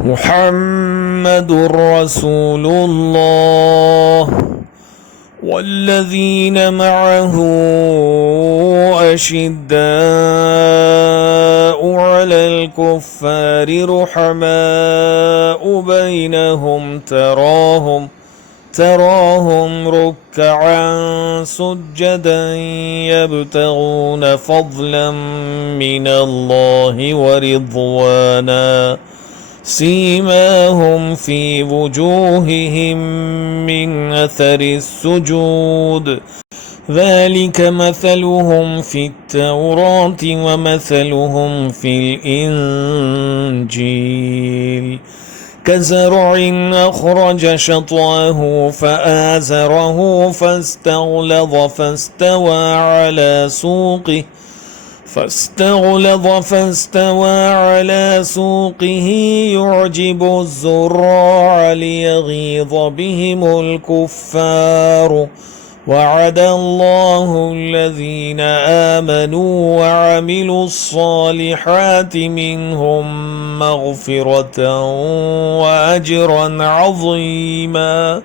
محمد رسول الله والذين معه أشداء على الكفار رحماء بينهم تراهم ركعا سجدا يبتغون فضلا من الله ورضوانا سيماهم في وجوههم من أثر السجود ذلك مثلهم في التوراة ومثلهم في الإنجيل كزرع أخرج شطأه فآزره فاستوى على سوقه يعجب الزراع ليغيظ بهم الكفار وعد الله الذين آمنوا وعملوا الصالحات منهم مغفرة وأجرا عظيما.